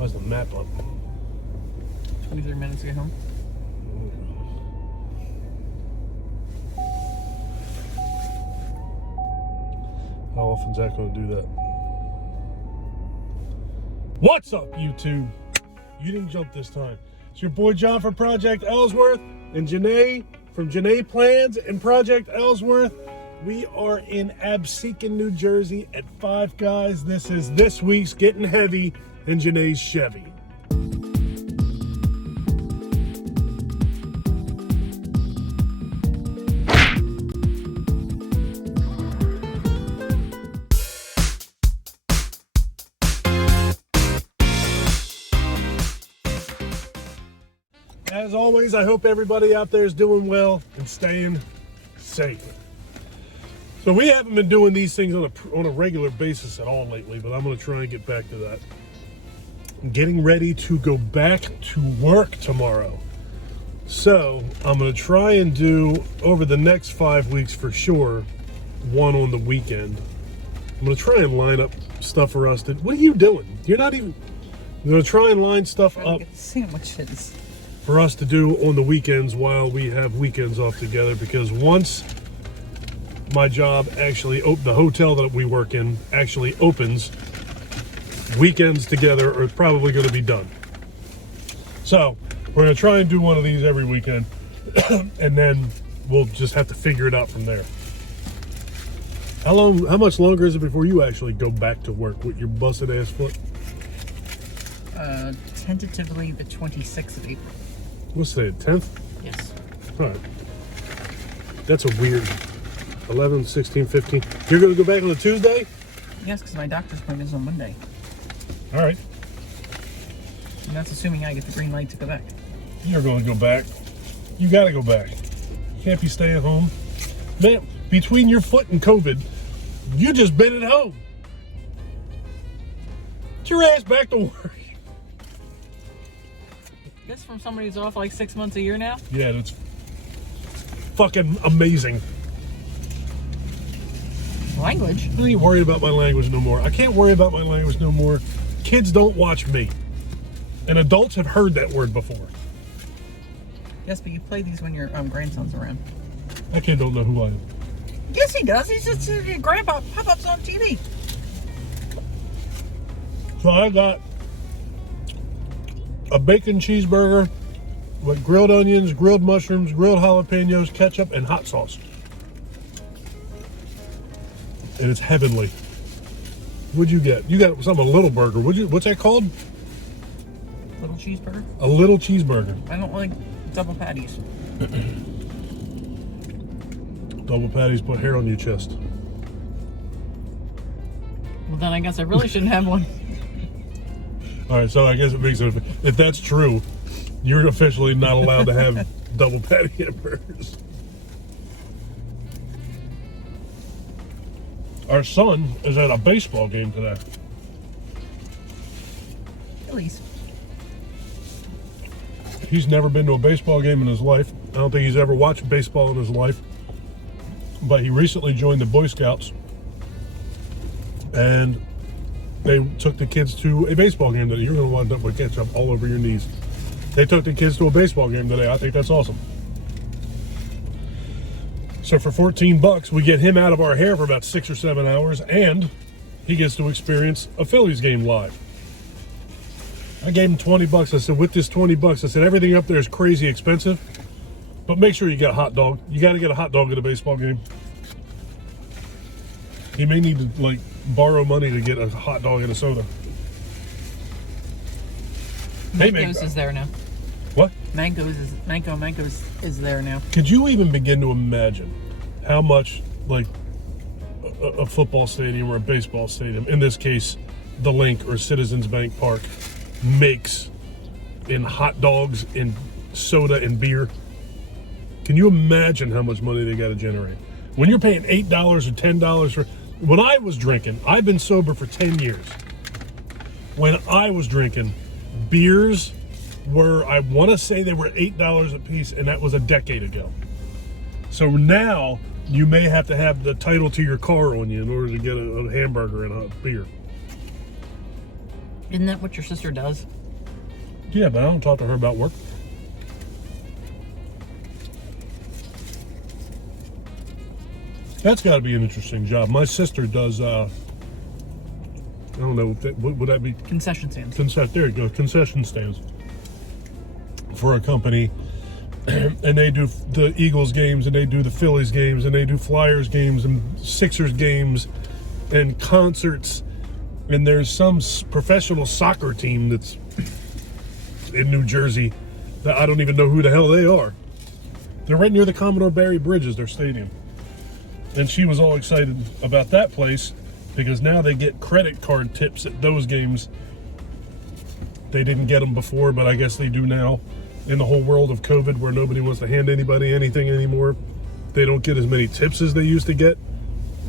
Why's the map up? 23 minutes to get home. How often is that going to do that? What's up, YouTube? You didn't jump this time. It's your boy John from Project Ellsworth and Janay from Janay Plans and Project Ellsworth. We are in Absecon, New Jersey at Five Guys. This is this week's Getting Heavy in Janay's Chevy. As always, I hope everybody out there is doing well and staying safe. So we haven't been doing these things on a regular basis at all lately, but I'm going to try and get back to that. I'm getting ready to go back to work tomorrow. So I'm going to try and do, over the next 5 weeks for sure, one on the weekend. I'm going to try and line up stuff for us to... What are you doing? You're not even... I'm going to try and line stuff up. Get sandwiches. For us to do on the weekends while we have weekends off together, because once my job actually, the hotel that we work in actually opens, weekends together are probably going to be done. So we're going to try and do one of these every weekend, and then we'll just have to figure it out from there. How much longer is it before you actually go back to work with your busted ass foot? Tentatively the 26th of April. What's today, 10th? Yes. All right. That's a weird 11, 16, 15. You're going to go back on a Tuesday? Yes, because my doctor's appointment is on Monday. All right. And that's assuming I get the green light to go back. You're going to go back. You got to go back. You can't be staying home. Man, between your foot and COVID, you just been at home. Get your ass back to work. This from somebody who's off like 6 months a year now? Yeah, that's fucking amazing. Language? I ain't worried about my language no more. I can't worry about my language no more. Kids don't watch me. And adults have heard that word before. Yes, but you play these when your grandson's around. That kid don't know who I am. Yes, he does. He's just grandpa pop-ups on TV. So I got a bacon cheeseburger with grilled onions, grilled mushrooms, grilled jalapenos, ketchup, and hot sauce. And it's heavenly. What'd you get? You got a little burger. What's that called? Little cheeseburger? A little cheeseburger. I don't like double patties. Double patties put hair on your chest. Well, then I guess I really shouldn't have one. All right, so I guess it makes it, if that's true, you're officially not allowed to have double patty hamburgers. Our son is at a baseball game today. Phillies. He's never been to a baseball game in his life. I don't think he's ever watched baseball in his life. But he recently joined the Boy Scouts. And they took the kids to a baseball game today. You're going to wind up with ketchup all over your knees. They took the kids to a baseball game today. I think that's awesome. So for $14, we get him out of our hair for about 6 or 7 hours, and he gets to experience a Phillies game live. I gave him $20. I said, with this $20, I said, everything up there is crazy expensive, but make sure you get a hot dog. You got to get a hot dog at a baseball game. He may need to, borrow money to get a hot dog and a soda. Mango's is there now. What? Mango's is there now. Could you even begin to imagine how much, a football stadium or a baseball stadium, in this case, the Link or Citizens Bank Park, makes in hot dogs, in soda, and beer? Can you imagine how much money they got to generate? When you're paying $8 or $10 for... When I was drinking, I've been sober for 10 years. When I was drinking, beers were, I want to say they were $8 a piece, and that was a decade ago. So now, you may have to have the title to your car on you in order to get a hamburger and a beer. Isn't that what your sister does? Yeah, but I don't talk to her about work. That's got to be an interesting job. My sister does, I don't know, what would that be? Concession stands. There you go, concession stands for a company. And they do the Eagles games, and they do the Phillies games, and they do Flyers games, and Sixers games, and concerts. And there's some professional soccer team that's in New Jersey that I don't even know who the hell they are. They're right near the Commodore Barry Bridge is their stadium. And she was all excited about that place because now they get credit card tips at those games. They didn't get them before, but I guess they do now. In the whole world of COVID, where nobody wants to hand anybody anything anymore, they don't get as many tips as they used to get.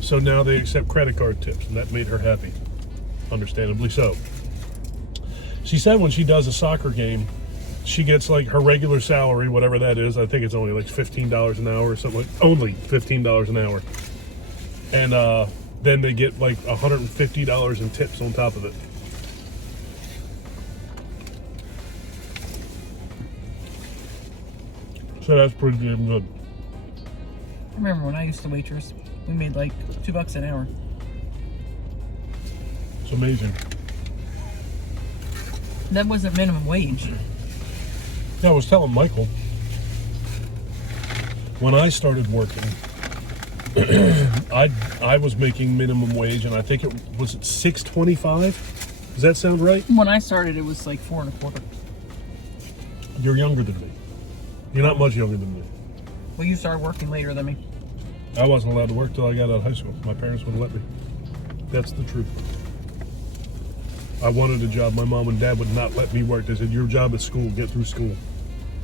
So now they accept credit card tips, and that made her happy. Understandably so. She said when she does a soccer game, she gets like her regular salary, whatever that is. I think it's only like $15 an hour or something, like only $15 an hour. And then they get like $150 in tips on top of it. So that's pretty damn good. I remember when I used to waitress, we made like $2 an hour. It's amazing. That wasn't minimum wage. Yeah, I was telling Michael, when I started working, I was making minimum wage, and I think it was at $6.25. Does that sound right? When I started, it was like 4 1/4. You're younger than me. You're not much younger than me. Well, you started working later than me. I wasn't allowed to work till I got out of high school. My parents wouldn't let me. That's the truth. I wanted a job. My mom and dad would not let me work. They said, your job is school. Get through school.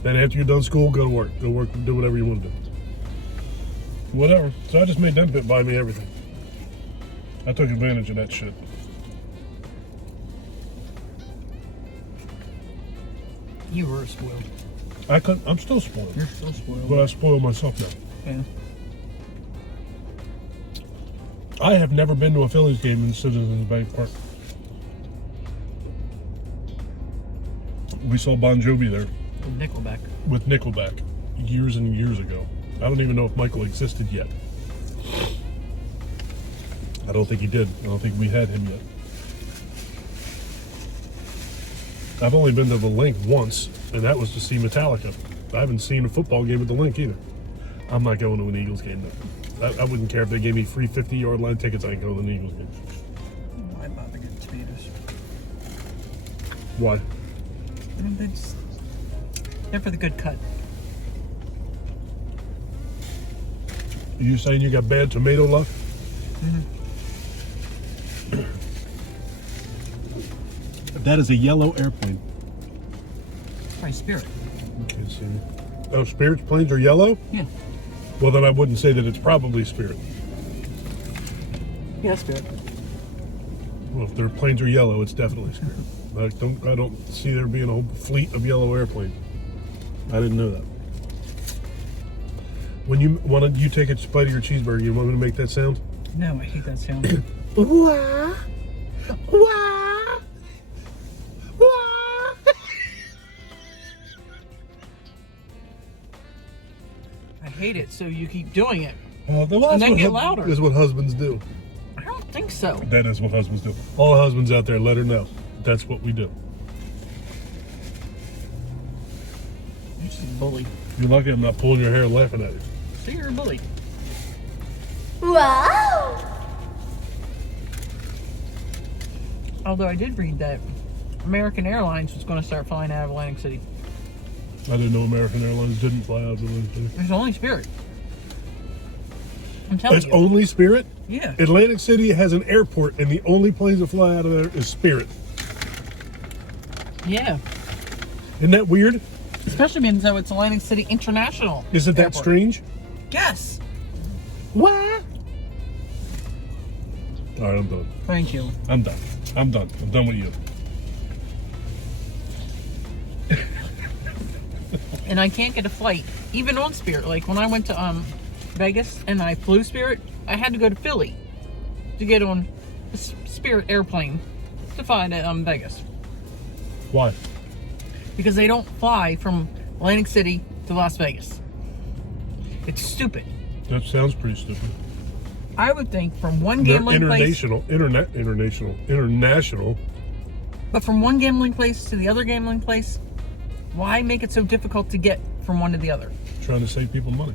Then after you're done school, go to work. Go work, do whatever you want to do. Whatever. So I just made them buy me everything. I took advantage of that shit. You were spoiled. I'm still spoiled. You're still spoiled. But I spoil myself now. Yeah. I have never been to a Phillies game in Citizens Bank Park. We saw Bon Jovi there. With Nickelback. With Nickelback years and years ago. I don't even know if Michael existed yet. I don't think he did. I don't think we had him yet. I've only been to the Link once, and that was to see Metallica. I haven't seen a football game at the Link either. I'm not going to an Eagles game though. I wouldn't care if they gave me free 50-yard line tickets. I ain't going to an Eagles game. Why bother getting tomatoes? Why? They're for the good cut. Are you saying you got bad tomato luck? Mm-hmm. That is a yellow airplane. Probably Spirit. Okay, see. Oh, Spirit's planes are yellow? Yeah. Well, then I wouldn't say that it's probably Spirit. Yeah, Spirit. Well, if their planes are yellow, it's definitely Spirit. I don't see there being a whole fleet of yellow airplanes. I didn't know that. When you take a bite of your cheeseburger, you want me to make that sound? No, I hate that sound. Wah, wah, wah. I hate it, so you keep doing it. Well, and then get louder. That's what husbands do. I don't think so. That is what husbands do. All the husbands out there, let her know. That's what we do. You're just a bully. You're lucky I'm not pulling your hair and laughing at you. So you're a bully. Wow! Although I did read that American Airlines was going to start flying out of Atlantic City. I didn't know American Airlines didn't fly out of Atlantic City. There's only Spirit. I'm telling It's you. only Spirit? Yeah. Atlantic City has an airport, and the only planes that fly out of there is Spirit. Yeah. Isn't that weird? Especially being so it's Atlantic City International. Isn't that Airport. strange? Yes. What? All right, I'm done. Thank you. I'm done. I'm done with you. And I can't get a flight, even on Spirit. Like when I went to Vegas and I flew Spirit, I had to go to Philly to get on a Spirit airplane to fly to Vegas. Why? Because they don't fly from Atlantic City to Las Vegas. It's stupid. That sounds pretty stupid. I would think from one gambling place. International. But from one gambling place to the other gambling place, why make it so difficult to get from one to the other? Trying to save people money.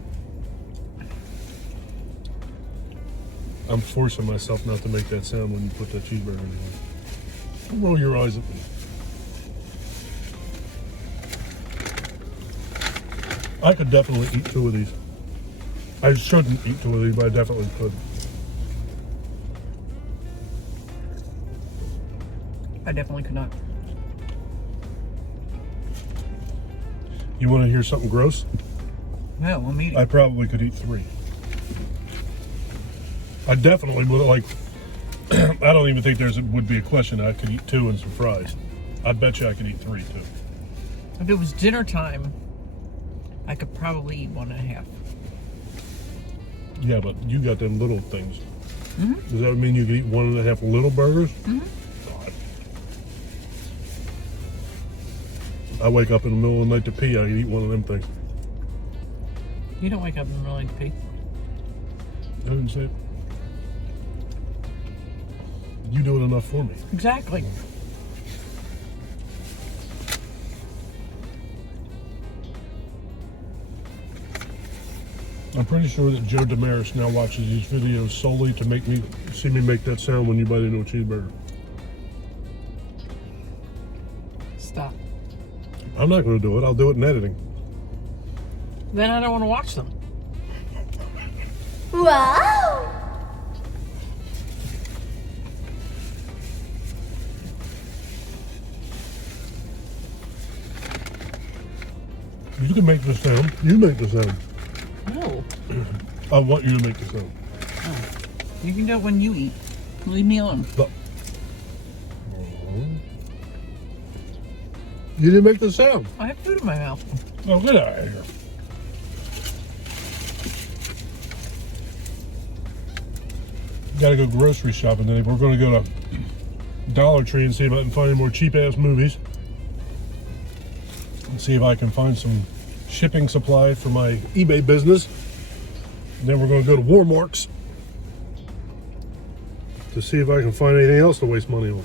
I'm forcing myself not to make that sound when you put that cheeseburger in there. Roll your eyes at me. I could definitely eat 2 of these. I shouldn't eat 2 of these, but I definitely could. I definitely could not. You want to hear something gross? No, I'm eating. I probably could eat 3. I definitely would, like, I don't even think would be a question. I could eat 2 and some fries. I bet you I could eat 3 too. If it was dinner time, I could probably eat 1.5. Yeah, but you got them little things. Mm-hmm. Does that mean you could eat 1.5 little burgers? Mm-hmm. God. I wake up in the middle of the night to pee. I could eat 1 of them things. You don't wake up in the middle of the night to pee. I didn't say it. You do it enough for me. Exactly. I'm pretty sure that Joe Damaris now watches these videos solely to make me see me make that sound when you bite into a cheeseburger. Stop. I'm not going to do it. I'll do it in editing. Then I don't want to watch them. Wow! You can make the sound. You make the sound. No. I want you to make the sound. Oh. You can do it when you eat. Leave me alone. But, you didn't make the sound. I have food in my mouth. Oh, get out of here. Gotta go grocery shopping today. We're going to go to Dollar Tree and see if I can find any more cheap-ass movies. And see if I can find some shipping supply for my eBay business. And then we're going to go to Walmart's to see if I can find anything else to waste money on.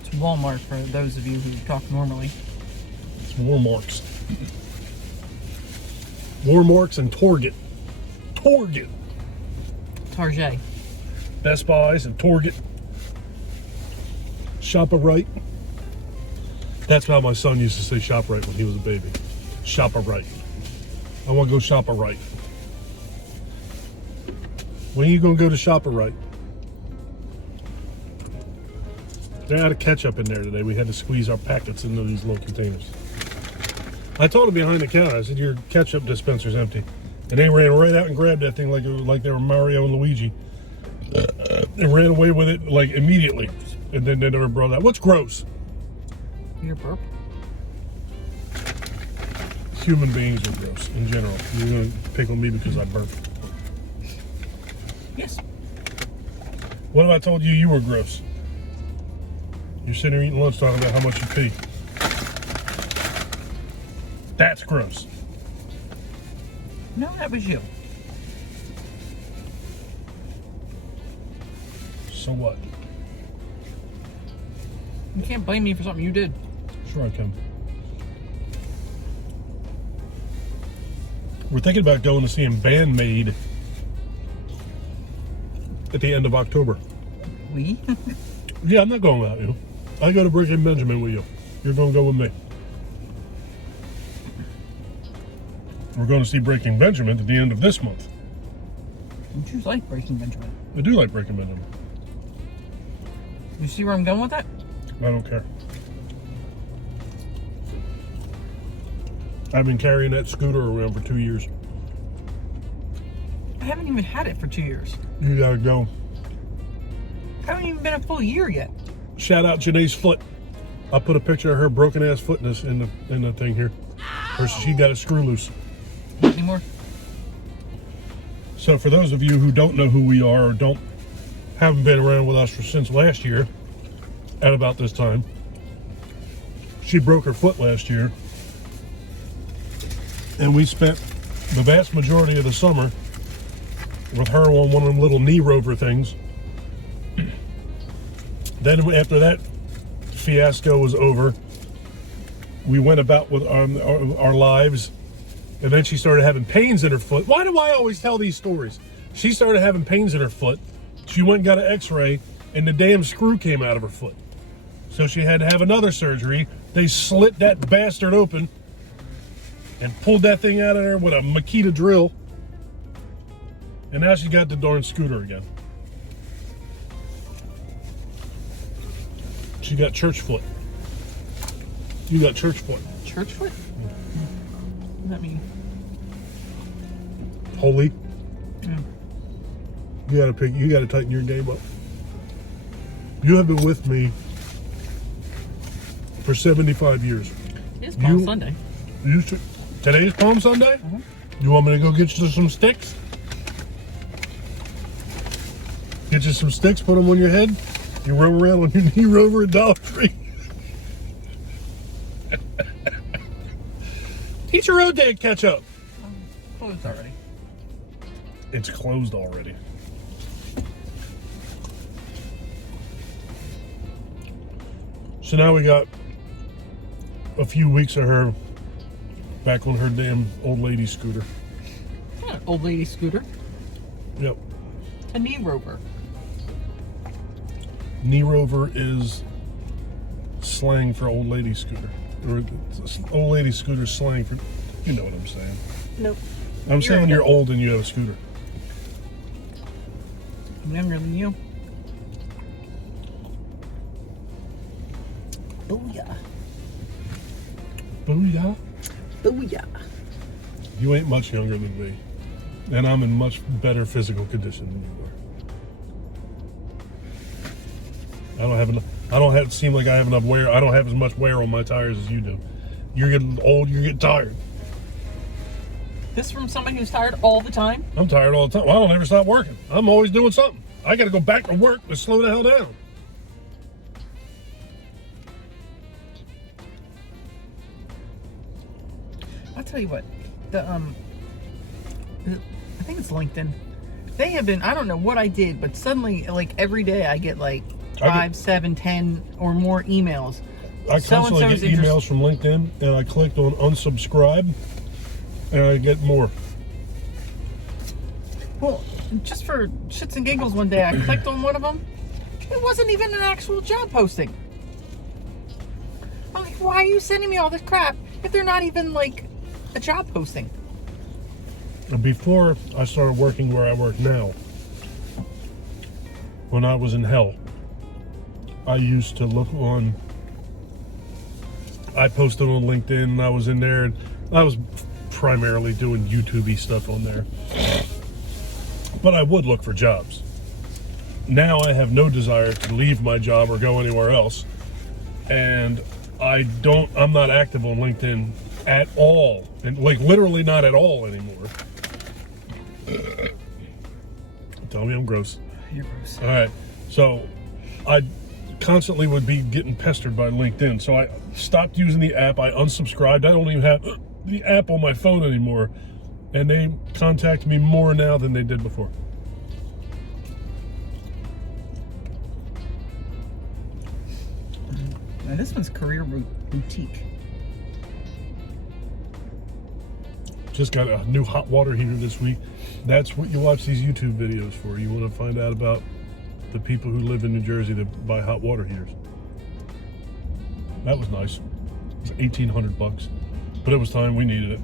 It's Walmart for those of you who talk normally. It's Walmart's. Walmart's and Target. Target. Best Buys and Target. Shop-a-right. That's how my son used to say shop-right when he was a baby. Shop-a-right. I want to go shop-a-right. When are you going to go to shop-a-right? They're out of ketchup in there today. We had to squeeze our packets into these little containers. I told him behind the counter, I said, your ketchup dispenser's empty. And they ran right out and grabbed that thing like they were Mario and Luigi. And ran away with it like immediately. And then they never brought it out. What's gross? Your burp? Human beings are gross in general. You're going to pick on me because I burped. Yes. What if I told you you were gross? You're sitting here eating lunch talking about how much you pee. That's gross. No, that was you. So what? You can't blame me for something you did. Sure I can. We're thinking about going to see him Bandmade at the end of October. We? Yeah, I'm not going without you. I go to Breaking Benjamin with you. You're going to go with me. We're going to see Breaking Benjamin at the end of this month. Don't you like Breaking Benjamin? I do like Breaking Benjamin. You see where I'm going with that? I don't care. I've been carrying that scooter around for 2 years. I haven't even had it for 2 years. You gotta go. I haven't even been a full year yet. Shout out Janays Foot. I'll put a picture of her broken ass foot in the thing here. Or she got a screw loose. Anymore? So for those of you who don't know who we are or haven't been around with us since last year at about this time, she broke her foot last year. And we spent the vast majority of the summer with her on one of them little knee rover things. Then after that fiasco was over, we went about with our lives, and then she started having pains in her foot. Why do I always tell these stories? She started having pains in her foot. She went and got an x-ray, and the damn screw came out of her foot. So she had to have another surgery. They slit that bastard open and pulled that thing out of there with a Makita drill. And now she's got the darn scooter again. She got church foot. You got church foot. Church foot? What does that mean? Holy. Yeah. You gotta tighten your game up. You have been with me for 75 years. It's Palm Sunday. Today's Palm Sunday? Mm-hmm. You want me to go get you some sticks? Get you some sticks, put them on your head. You roll around on your knee rover at Dollar Tree. Teach your own day to catch up. Closed already. It's closed already. So now we got a few weeks of her back on her damn old lady scooter. Huh, old lady scooter. Yep. It's a knee rover. Knee rover is slang for old lady scooter. Or old lady scooter slang for, you know what I'm saying. Nope. I'm saying you're old and you have a scooter. I'm younger than you. Booyah. Booyah. Booyah. You ain't much younger than me. And I'm in much better physical condition than you are. Seem like I have enough wear. I don't have as much wear on my tires as you do. You're getting old, you're getting tired. This from somebody who's tired all the time? I'm tired all the time. Well, I don't ever stop working. I'm always doing something. I got to go back to work to slow the hell down. I'll tell you what, I think it's LinkedIn. They have been, I don't know what I did, but suddenly, like every day I get like 5, 7, 10 or more emails. I constantly get emails from LinkedIn, and I clicked on unsubscribe, and I get more. Well, just for shits and giggles one day, I clicked on one of them. It wasn't even an actual job posting. I'm like, why are you sending me all this crap if they're not even like a job posting? Before I started working where I work now, when I was in hell, I used to look on, I posted on LinkedIn, and I was in there, and I was primarily doing YouTube-y stuff on there. But I would look for jobs. Now I have no desire to leave my job or go anywhere else. And I'm not active on LinkedIn at all. And like literally not at all anymore. Tell me I'm gross. You're gross. All right. So I constantly would be getting pestered by LinkedIn. So I stopped using the app. I unsubscribed. I don't even have the app on my phone anymore. And they contact me more now than they did before. Now this one's Career Boutique. Just got a new hot water heater this week. That's what you watch these YouTube videos for. You want to find out about the people who live in New Jersey that buy hot water heaters. That was nice. It was $1,800, but it was time. We needed it.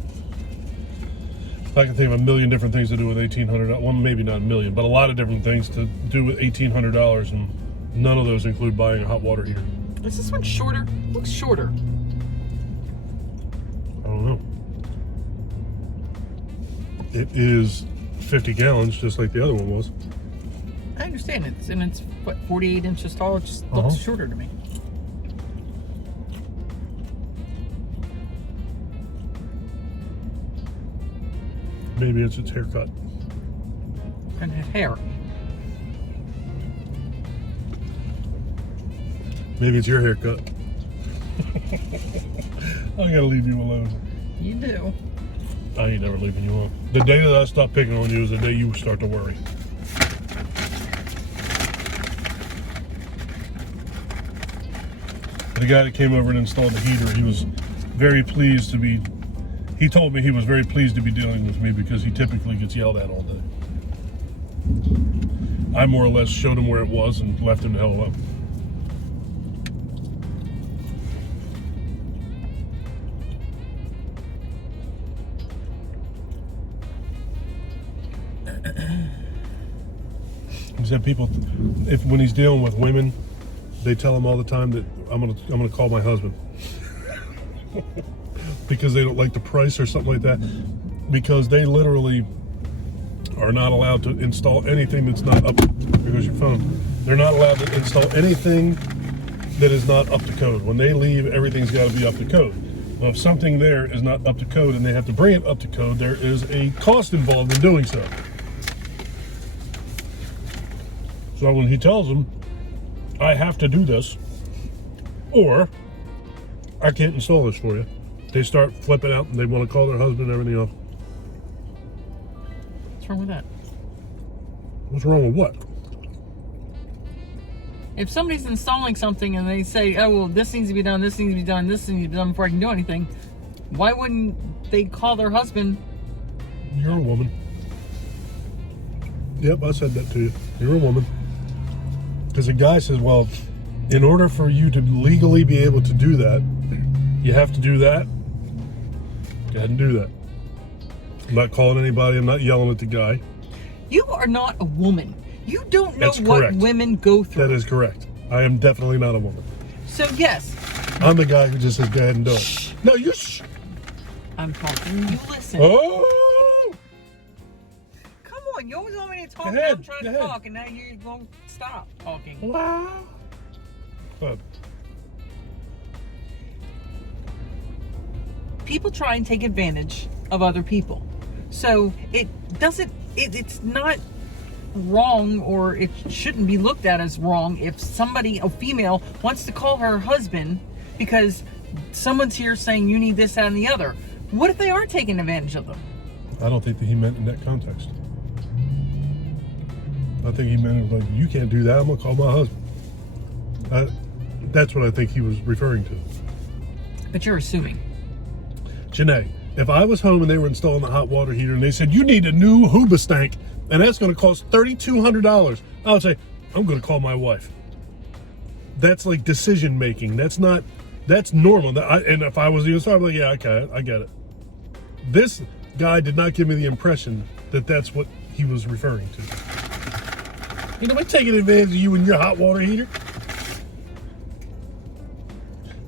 I can think of a million different things to do with $1,800. Well, maybe not a million, but a lot of different things to do with $1,800, and none of those include buying a hot water heater. Is this one shorter? It looks shorter. I don't know. It is 50 gallons, just like the other one was. I understand it, and it's what, 48 inches tall. It just looks shorter to me. Maybe it's its haircut. And have hair. Maybe it's your haircut. I gotta leave you alone. You do. I ain't never leaving you alone. The day that I stop picking on you is the day you start to worry. The guy that came over and installed the heater, he was very pleased to be, he told me he was very pleased to be dealing with me because he typically gets yelled at all day. I more or less showed him where it was and left him the hell alone. He said people, if when he's dealing with women, they tell him all the time that I'm gonna call my husband because they don't like the price or something like that. Because they literally are not allowed to install anything that's not up. There goes your phone. They're not allowed to install anything that is not up to code. When they leave, everything's got to be up to code. Well, if something there is not up to code and they have to bring it up to code, there is a cost involved in doing so. So when he tells them, I have to do this, or I can't install this for you, they start flipping out and they want to call their husband and everything else. What's wrong with that? What's wrong with what? If somebody's installing something and they say, oh, well, this needs to be done, this needs to be done, this needs to be done before I can do anything, why wouldn't they call their husband? You're a woman. Yep, I said that to you. You're a woman. Because the guy says, well, in order for you to legally be able to do that, you have to do that. Go ahead and do that. I'm not calling anybody. I'm not yelling at the guy. You are not a woman. You don't know That's what correct. women go through. That is correct. I am definitely not a woman. So, yes. I'm the guy who just says, go ahead and do it. Shh. No, you shh. I'm talking. You listen. Oh! Come on. You always want me to talk. Go ahead, I'm trying go to ahead. talk, and now you won't stop talking. Wow. But People try and take advantage of other people. So it's not wrong, or it shouldn't be looked at as wrong if somebody, a female, wants to call her husband because someone's here saying you need this, that, and the other. What if they are taking advantage of them? I don't think that he meant in that context. I think he meant it was like, you can't do that. I'm going to call my husband. That's what I think he was referring to. But you're assuming. Janay, if I was home and they were installing the hot water heater and they said, you need a new Hoobastank and that's going to cost $3,200, I would say, I'm going to call my wife. That's like decision making. That's normal. And if I was the installer, I'd be like, yeah, okay, I get it. This guy did not give me the impression that that's what he was referring to. You know, we're taking advantage of you and your hot water heater.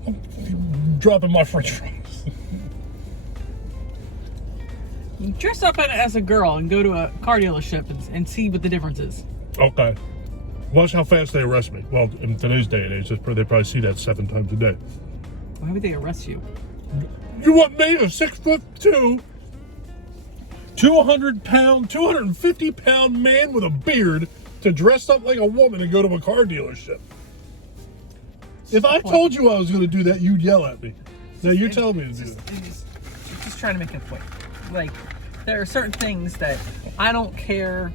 I'm dropping my french fries. You dress up as a girl and go to a car dealership and see what the difference is. Okay. Watch how fast they arrest me. Well, in today's day and age, they probably see that 7 times a day. Why would they arrest you? You want me, a 6'2", 200-pound, 250-pound man with a beard, to dress up like a woman and go to a car dealership? If I told you I was going to do that, you'd yell at me. Now you're telling me to do that. You're just trying to make a point. Like, there are certain things that I don't care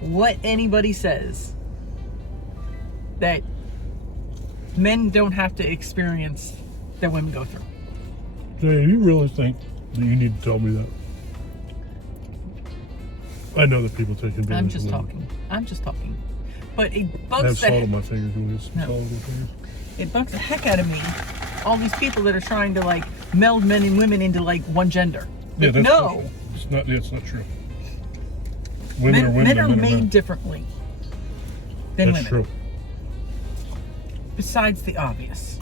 what anybody says that men don't have to experience that women go through. Jay, you really think that you need to tell me that? I know that people take advantage. I'm just talking. But it I bugs have salt on my fingers. You want to get some No. salt on my fingers? It bugs the heck out of me. All these people that are trying to like meld men and women into like one gender. Yeah, Like, that's no. It's not true. Women are women. Men are and men made men. differently than That's women. true. Besides the obvious.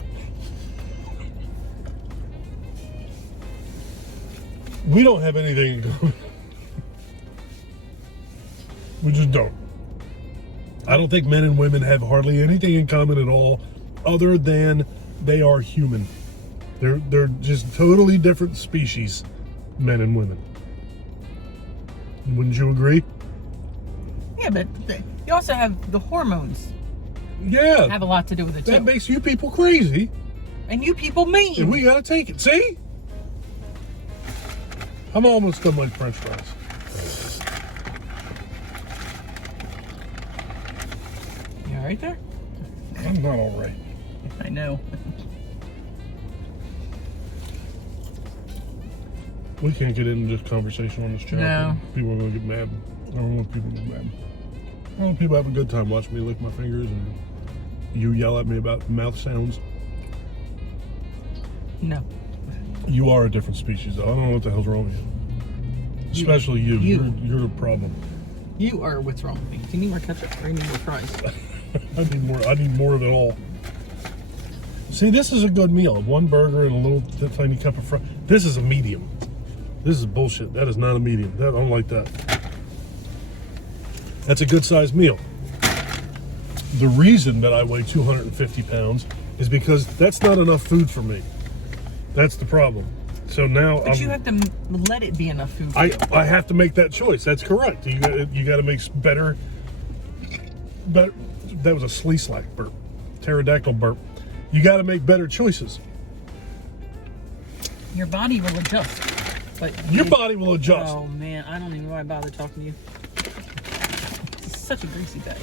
We don't have anything in common. We just don't. I don't think men and women have hardly anything in common at all, other than they are human. They're just totally different species, men and women. Wouldn't you agree? Yeah, but you also have the hormones Yeah. have a lot to do with it too. That makes you people crazy. And you people mean. And we gotta take it. See? I'm almost done my French fries. You all right there? I'm not all right. I know. We can't get into this conversation on this channel. No. People are gonna get mad. I don't want people to get mad. I want people to have a good time watching me lick my fingers and you yell at me about mouth sounds. No. You are a different species, though. I don't know what the hell's wrong with you. Especially you. You're the problem. You are what's wrong with me. Do you need more ketchup or you need more fries? I need more of it all. See, this is a good meal. One burger and a little tiny cup of fries. This is a medium. This is bullshit. That is not a medium. I don't like that. That's a good sized meal. The reason that I weigh 250 pounds is because that's not enough food for me. That's the problem. So now But you have to let it be enough food. I have to make that choice. That's correct. You got to make better. That was a slee slack burp, pterodactyl burp. You got to make better choices. Your body will adjust. But Your body will adjust. Oh man, I don't even know why I bother talking to you. It's such a greasy day.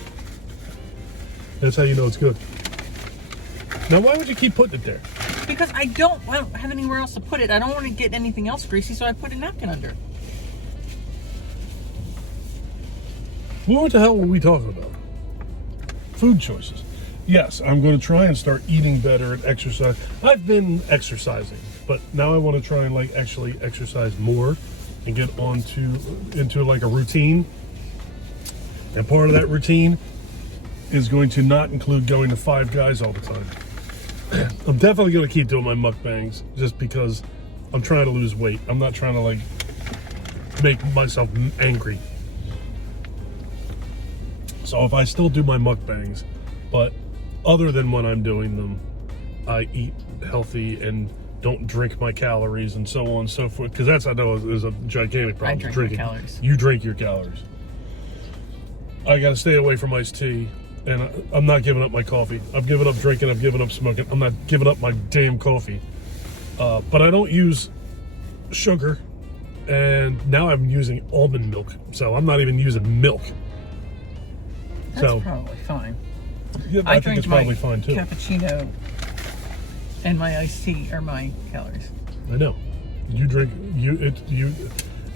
That's how you know it's good. Now, why would you keep putting it there? Because I don't have anywhere else to put it. I don't want to get anything else greasy, so I put a napkin under. What the hell were we talking about? Food choices. Yes, I'm going to try and start eating better and exercise. I've been exercising, but now I want to try and actually exercise more and get into like a routine. And part of that routine is going to not include going to Five Guys all the time. I'm definitely going to keep doing my mukbangs just because I'm trying to lose weight. I'm not trying to make myself angry. So if I still do my mukbangs, but other than when I'm doing them, I eat healthy and don't drink my calories and so on and so forth. Because that's, I know, is a gigantic problem. I drink drinking. my calories. You drink your calories. I got to stay away from iced tea. And I'm not giving up my coffee. I've given up drinking. I've given up smoking. I'm not giving up my damn coffee. But I don't use sugar. And now I'm using almond milk. So I'm not even using milk. That's probably fine. Yeah, I think it's probably fine too. Cappuccino and my iced tea are my calories. I know. You drink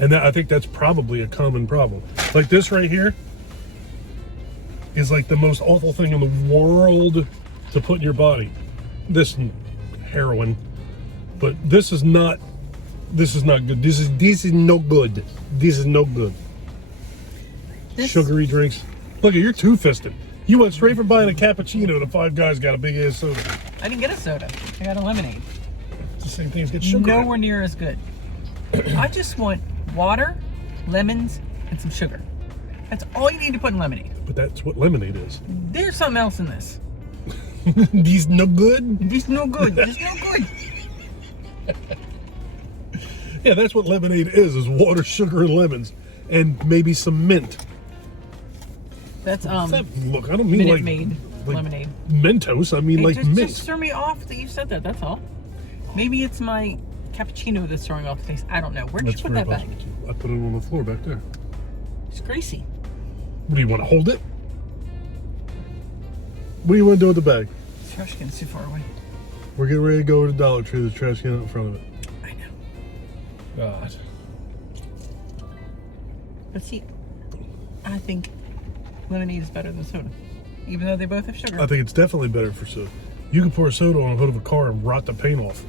and I think that's probably a common problem. Like this right here is like the most awful thing in the world to put in your body. This heroin. But this is not good. This is no good. This is no good. Sugary drinks. Look, you're two-fisted. You went straight from buying a cappuccino to Five Guys got a big ass soda. I didn't get a soda. I got a lemonade. It's the same thing as get sugar. Nowhere near as good. I just want water, lemons, and some sugar. That's all you need to put in lemonade. But that's what lemonade is. There's something else in this. These no good? This no good. This no good. Yeah, that's what lemonade is water, sugar, and lemons. And maybe some mint. That's Look, I don't mean Minute like Maid lemonade. Mentos. I mean like mint. Just threw me off that you said that. That's all. Maybe it's my cappuccino that's throwing off the taste. I don't know. Where'd you put that bag? I put it on the floor back there. It's greasy. What do you want to hold it? What do you want to do with the bag? The trash can's too far away. We're getting ready to go to the Dollar Tree. There's a trash can out in front of it. I know. God. But see, I think lemonade is better than soda, even though they both have sugar. I think it's definitely better for soda. You can pour a soda on the hood of a car and rot the paint off,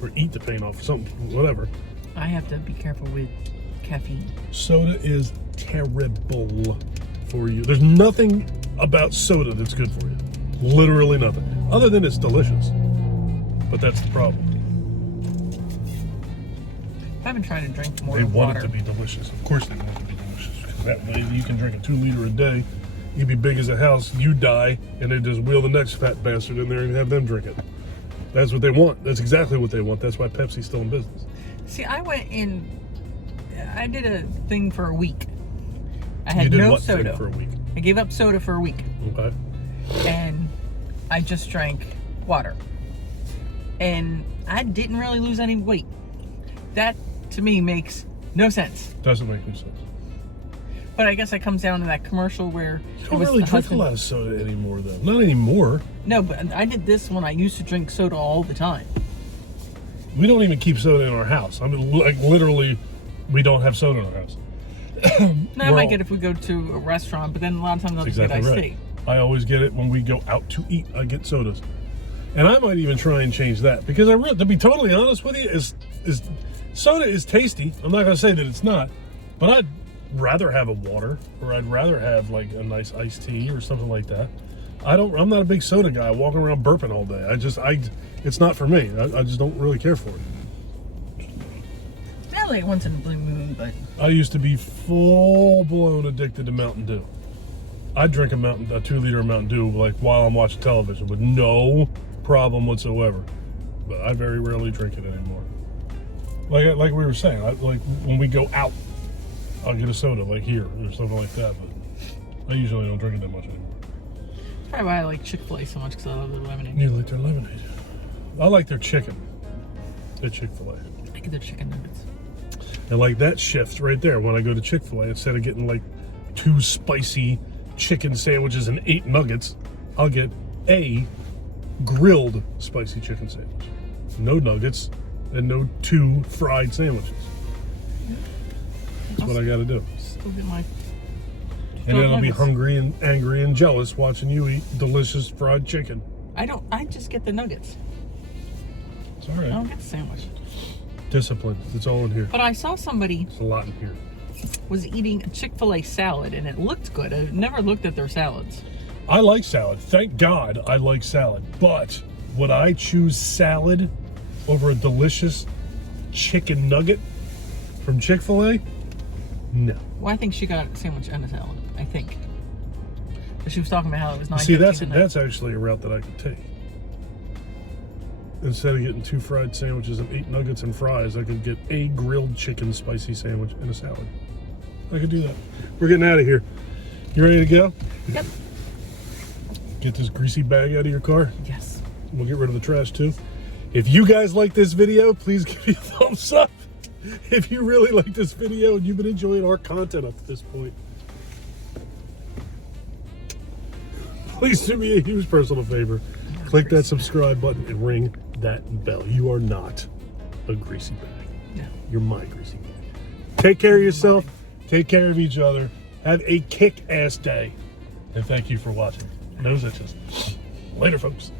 or eat the paint off, or something, whatever. I have to be careful with caffeine. Soda is terrible for you. There's nothing about soda that's good for you. Literally nothing. Other than it's delicious. But that's the problem. I've been trying to drink more They want water. it to be delicious. Of course they want it to be delicious. Because that way you can drink a 2 liter a day. You'd be big as a house. You die. And they just wheel the next fat bastard in there and have them drink it. That's what they want. That's exactly what they want. That's why Pepsi's still in business. See, I did a thing for a week. I had You did no what soda. thing for a week? I gave up soda for a week. Okay. And I just drank water. and I didn't really lose any weight. That to me makes no sense. Doesn't make any sense. But I guess it comes down to that commercial where You don't really drink a lot of soda anymore, though. Not anymore. No, but I did this when I used to drink soda all the time. We don't even keep soda in our house. I mean, like literally, we don't have soda in our house. No, I might get if we go to a restaurant, but then a lot of times I'll just get iced tea. I always get it when we go out to eat. I get sodas, and I might even try and change that because to be totally honest with you, is soda is tasty. I'm not gonna say that it's not, but I'd rather have a water, or I'd rather have like a nice iced tea or something like that. I'm not a big soda guy walking around burping all day. It's not for me. I just don't really care for it. Not like once in a blue moon, but I used to be full-blown addicted to Mountain Dew. I'd drink a 2-liter Mountain Dew like while I'm watching television with no problem whatsoever. But I very rarely drink it anymore. Like we were saying, like when we go out, I'll get a soda like here or something like that. But I usually don't drink it that much anymore. That's probably why I like ChickfilA so much, because I love their lemonade. You like their lemonade? I like their chicken at ChickfilA. I get their chicken nuggets. And like that shifts right there when I go to ChickfilA. Instead of getting like 2 spicy chicken sandwiches and 8 nuggets, I'll get a grilled spicy chicken sandwich. No nuggets and no 2 fried sandwiches. That's what I got to do. Still get my And then I'll be hungry and angry and jealous watching you eat delicious fried chicken. I just get the nuggets. It's all right. I don't get the sandwich. Discipline. It's all in here. But I saw somebody There's a lot in here. was eating a Chick-fil-A salad, and it looked good. I've never looked at their salads. I like salad. Thank God I like salad. But would I choose salad over a delicious chicken nugget from Chick-fil-A? No. Well, I think she got a sandwich and a salad. I think. But she was talking about how it was nice. See, that's actually a route that I could take. Instead of getting 2 fried sandwiches and 8 nuggets and fries, I could get a grilled chicken spicy sandwich and a salad. I could do that. We're getting out of here. You ready to go? Yep. Get this greasy bag out of your car. Yes. We'll get rid of the trash too. If you guys like this video, please give me a thumbs up. If you really like this video and you've been enjoying our content up to this point, please do me a huge personal favor. Click that subscribe button and ring that bell. You are not a greasy bag. No. You're my greasy bag. Take care of yourself. Take care of each other. Have a kick-ass day. And thank you for watching. Nose itches. Later, folks.